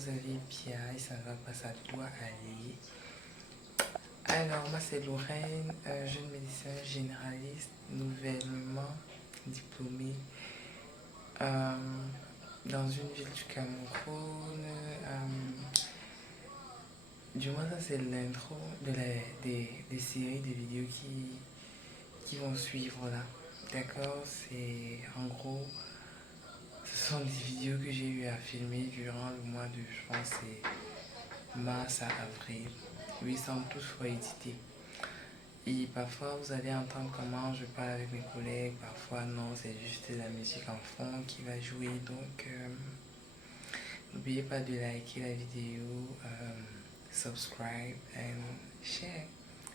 vous allez bien et ça va pas, ça doit aller. Alors, moi c'est Lorraine, jeune médecin généraliste, nouvellement diplômée dans une ville du Cameroun. Du moins, ça c'est l'intro des séries de vidéos qui vont suivre là. D'accord, c'est en gros, ce sont des vidéos que j'ai eu à filmer durant le mois de, je pense, c'est mars à avril. Oui, sans toutefois éditer. Et parfois, vous allez entendre comment je parle avec mes collègues. Parfois, non, c'est juste la musique en fond qui va jouer. Donc, n'oubliez pas de liker la vidéo, subscribe and share.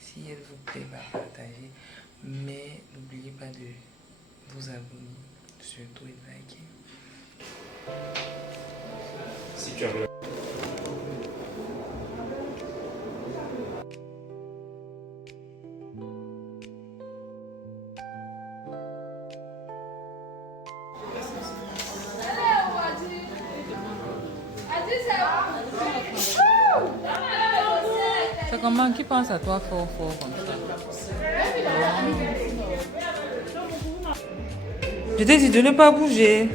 Si elle vous plaît, partagez. Mais n'oubliez pas de vous abonner, surtout et de liker. Si tu avais C'est comment qui pense à toi fort comme ça? Je t'ai dit de ne pas bouger.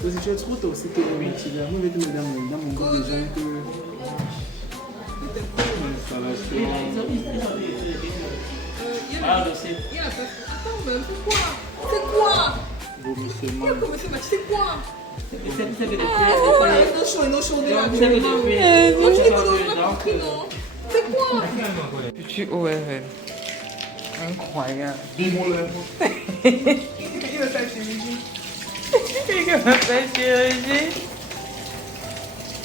Si tu es trop toxique, tu vas me mettre dans mon corps des gens que... Attends, mais pourquoi? C'est quoi? C'est quoi? C'est quoi? Futur ORL. Incroyable. Il me fait chirurgie. Il me fait chirurgie.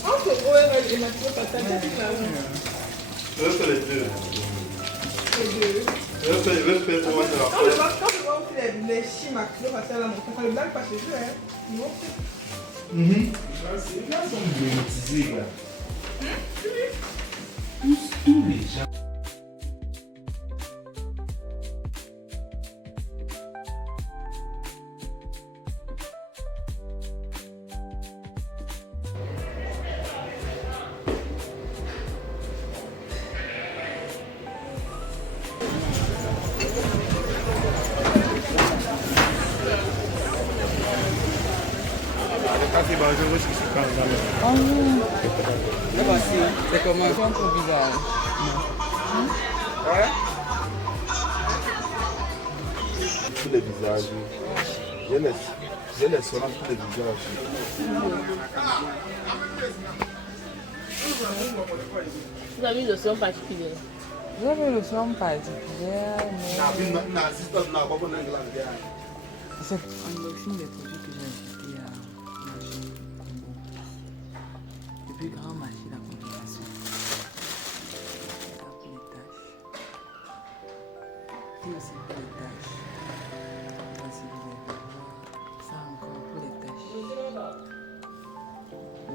Entre ORL et naturopathie, Je vais faire les deux. Je vais faire pour moi de la quand je vois aussi les chimes maxillofaciales là, ça ne blague pas chez eux, hein. Non. Là, sont monétisés, là. Tous les gens. C'est comment? C'est un peu bizarre. Ouais. Tous les visages. J'ai les soins tous les visages. Vous avez une notion particulière? J'avais une notion particulière, mais c'est unboxing des produits que j'ai achetés à Machine Combo. Le plus grand machine à congélation. Pour les tâches. Et aussi pour les tâches. Voici vous allez voir. Ça encore pour les tâches.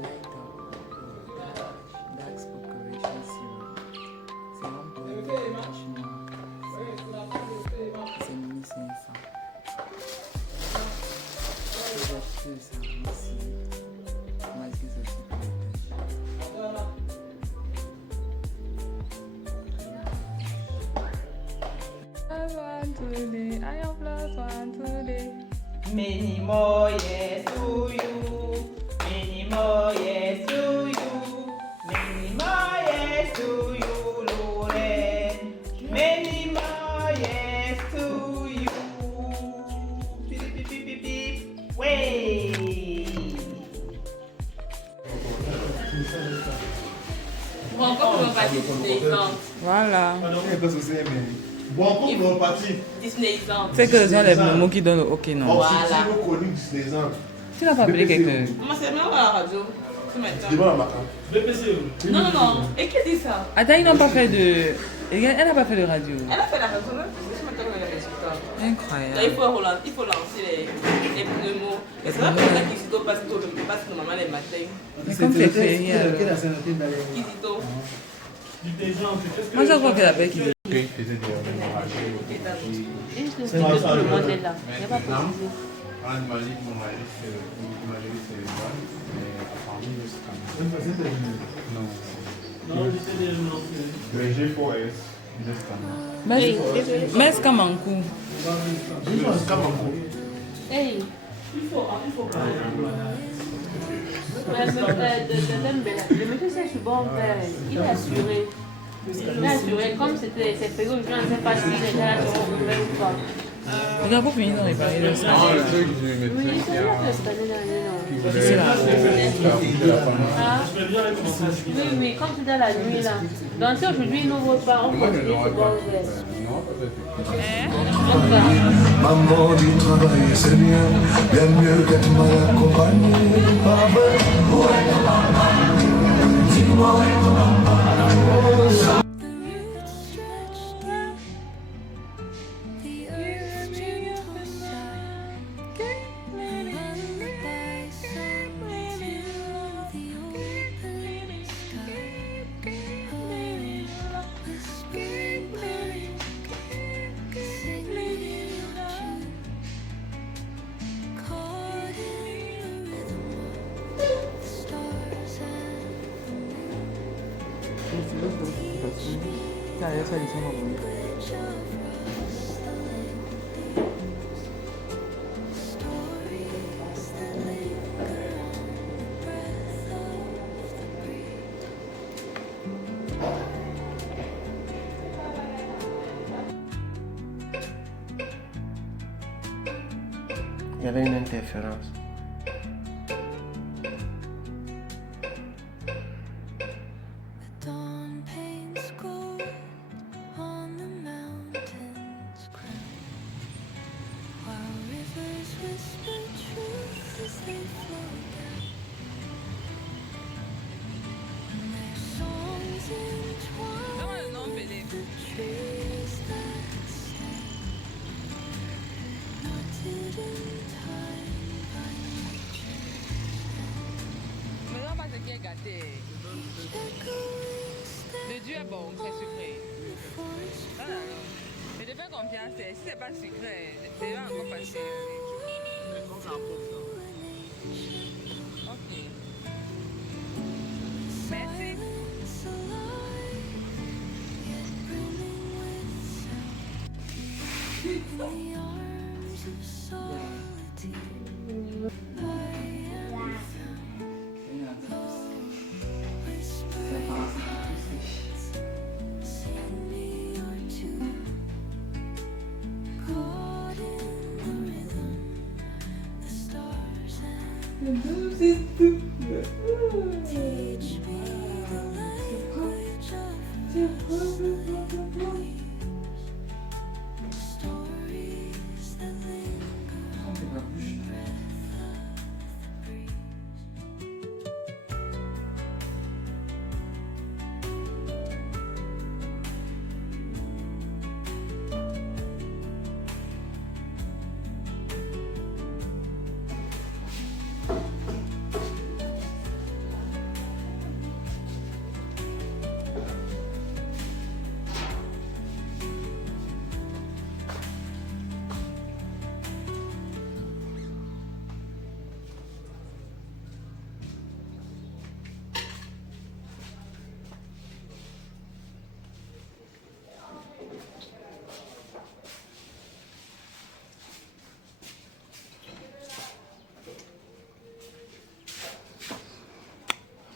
Light up dark spot correction serum. C'est un pour les tâches noires. C'est 1500. Je vais acheter ça aussi. Moi, c'est aussi pour les tâches. I am plus one today. Many more years to you. Many more years to you. Many more years to you, Lorraine. Many more years to you. Beep, beep, beep, beep, beep. Way. Bon, encore l'homéopathie Disneyland. Voilà. Bon, pour l'homéopathie. Disneyland. C'est que ce sont les mots qui donnent le OK, non? Voilà. Tu n'as pas appelé quelqu'un? Moi, c'est même à la radio. Ce matin. Dis-moi la marque. Non, non, non. Et qui dit ça? Attends, ils n'ont pas fait de... Elle n'a pas fait de radio. Elle a fait la radio même. Ce matin, on a les résultats. Là, Incroyable. il faut lancer les pneumos. Et c'est vrai que les Kizito passent normalement les matins. Mais comme c'est férié, alors. Kizito. Moi, je crois que la belle qui dit. Il faisait des hémorragies. Et je sais que tout le monde est là. Il n'y a pas précisé. En Mali, mon mari, c'est le mal, mais apparemment, c'est quand même. Non. Le G4S, Mais est-ce qu'à Mankou? Hey. Le monsieur c'est souvent il a assuré. Il a assuré, comme c'était ses périodes, je ne sais pas si les gars sont ouverts ou pas. On a pas fini dans les barils de ça. Non, le truc du médecin Oui, c'est qui a. là que cette année Qui dernière, voulait la ah. Oui, comme c'est dans la nuit là. Donc si aujourd'hui il n'ouvre pas, on Moi, je continue n'aurais de pas. voir ouvert. Non, Maman du travail, c'est bien, bien mieux qu'être mal accompagné. Dis-moi, il y avait une interférence. Le Dieu est bon, c'est sucré. Mais de faire confiance, si c'est pas sucré, c'est pas encore passé. Ok. Merci.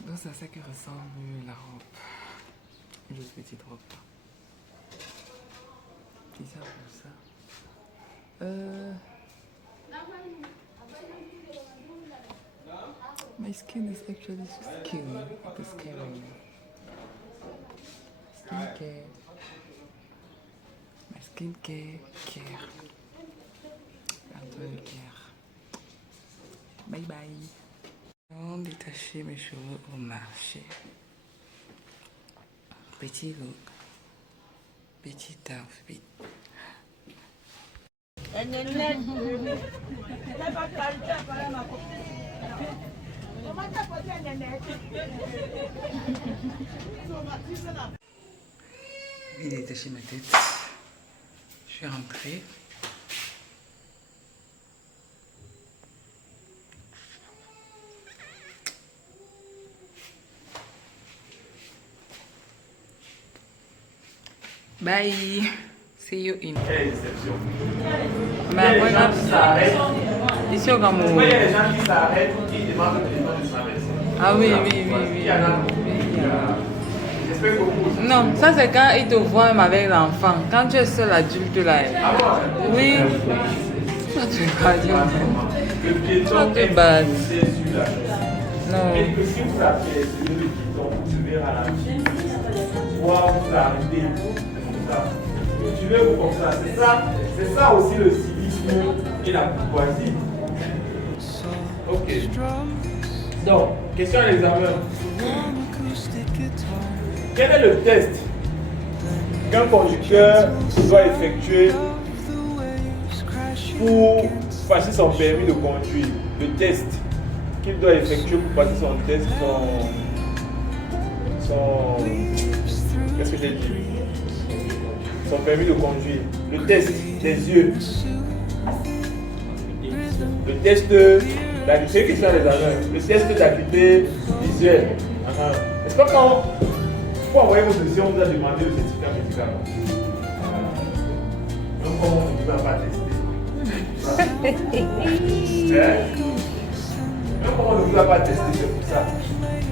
Donc c'est à ça que ressemble la robe. Juste petite robe là. C'est ça pour ça. My skin is actually so skinny. It is scaring me. Skincare. My skincare care. Antoine care. Bye bye. Je vais détacher mes cheveux au marché. Petit look. Petit outfit. Il était chez ma tête. Je suis rentrée. Bye. See you in. Bah voilà. Ici au Cameroun. Il y a des gens qui s'arrêtent et qui demandent de s'arrêter. Ah oui. J'espère que vous... Non, ça c'est quand ils te voient même avec l'enfant. Quand tu es seul adulte là. Oui. Ça te bats. Le piéton te est bats. poussé sur la chose. Non. Et que si vous appelez le piéton, vous devez ralentir. Voir vous arrêter. Comme ça. Continuez-vous comme ça. C'est ça aussi le civisme et la courtoisie. Ok. Donc, question à l'examen. Quel est le test qu'un conducteur doit effectuer pour passer son permis de conduire? Le test qu'il doit effectuer pour passer son test, qu'est-ce que j'ai dit? Son permis de conduire. Le test des yeux. Le test d'acuité, question à l'examen. Le test d'acuité visuelle. Est-ce que quand pour envoyer vos dossiers, on vous a demandé le certificat médical? Donc, comment on ne va pas tester? Même comment on ne vous a pas testé, c'est pour ça.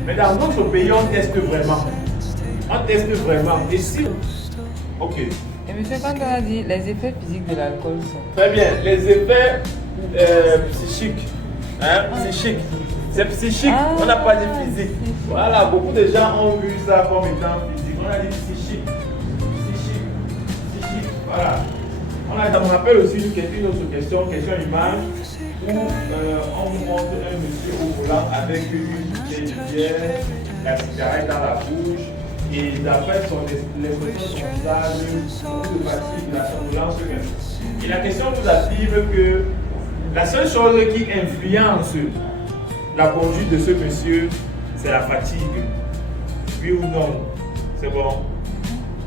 Mais dans notre pays, on teste vraiment. On teste vraiment. Et si... Ok. Et monsieur, quand on a dit les effets physiques de l'alcool sont... Très bien. Les effets psychiques. Psychiques. C'est psychique, on n'a pas dit physique. Voilà, beaucoup de gens ont vu ça comme étant physique. On a dit psychique. Voilà. On appelle aussi une autre question image, où on vous montre un monsieur au volant avec une bouteille de bière, la cigarette dans la bouche, et d'après l'expression de son visage, beaucoup de fatigue, la somnolence. Et la question nous affirme que la seule chose qui influence la conduite de ce monsieur, c'est la fatigue. Oui ou non? C'est bon.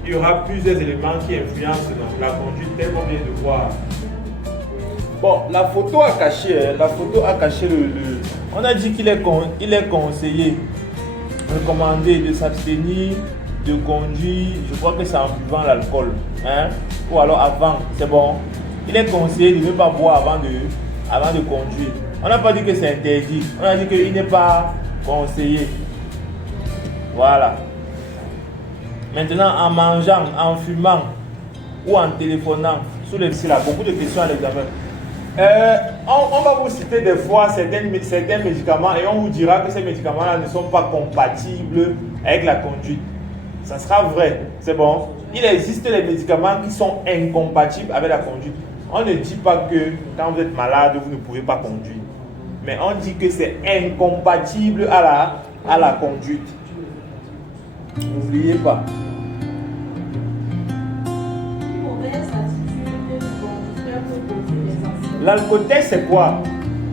Il y aura plusieurs éléments qui influencent la conduite telle qu'on vient de voir. Bon, la photo a caché, le... On a dit qu'il est conseillé, recommandé de s'abstenir de conduire, je crois que c'est en buvant l'alcool. Ou alors avant, c'est bon. Il est conseillé de ne pas boire avant de conduire. On n'a pas dit que c'est interdit, on a dit qu'il n'est pas conseillé. Voilà. Maintenant, en mangeant, en fumant ou en téléphonant, sous les là, beaucoup de questions à l'examen. On va vous citer des fois certains médicaments et on vous dira que ces médicaments-là ne sont pas compatibles avec la conduite. Ça sera vrai, c'est bon. Il existe des médicaments qui sont incompatibles avec la conduite. On ne dit pas que quand vous êtes malade, vous ne pouvez pas conduire. Mais on dit que c'est incompatible à la conduite. N'oubliez pas. L'alcotest, c'est quoi?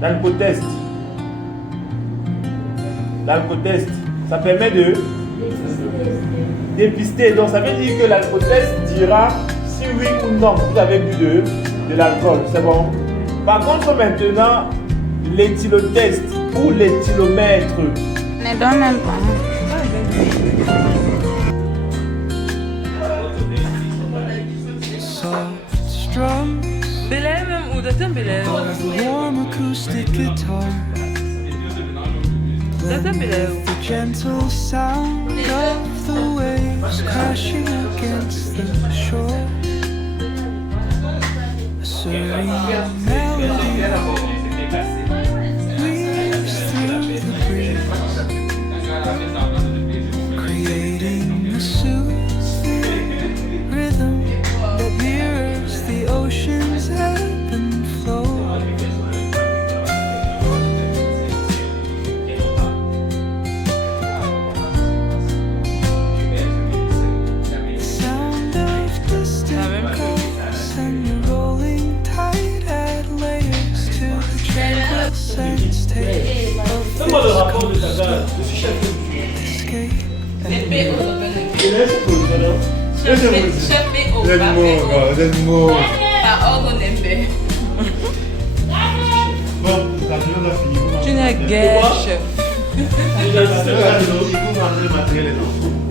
L'alcotest, ça permet de dépister. Donc ça veut dire que l'alcotest dira si oui ou non vous avez bu de l'alcool. C'est bon. Par contre maintenant, l'éthylotest ou l'éthylomètre. Ne donne même pas. Belay même ou d'autres Belay. Warm acoustic guitar. D'autres Belay. The gentle sound of the waves crashing against the shore. A serene melody weaves through the breeze, creating a soothing rhythm that mirrors the ocean's ebb and flow. The sound of distant calls and the rolling tide add layers to the tranquil sense taste of this coast. Escape and Chef et au par ordre on aime. Bon, la viande a fini. Tu n'es guère chef. Déjà, c'est la viande. Vous vendez le matériel et non.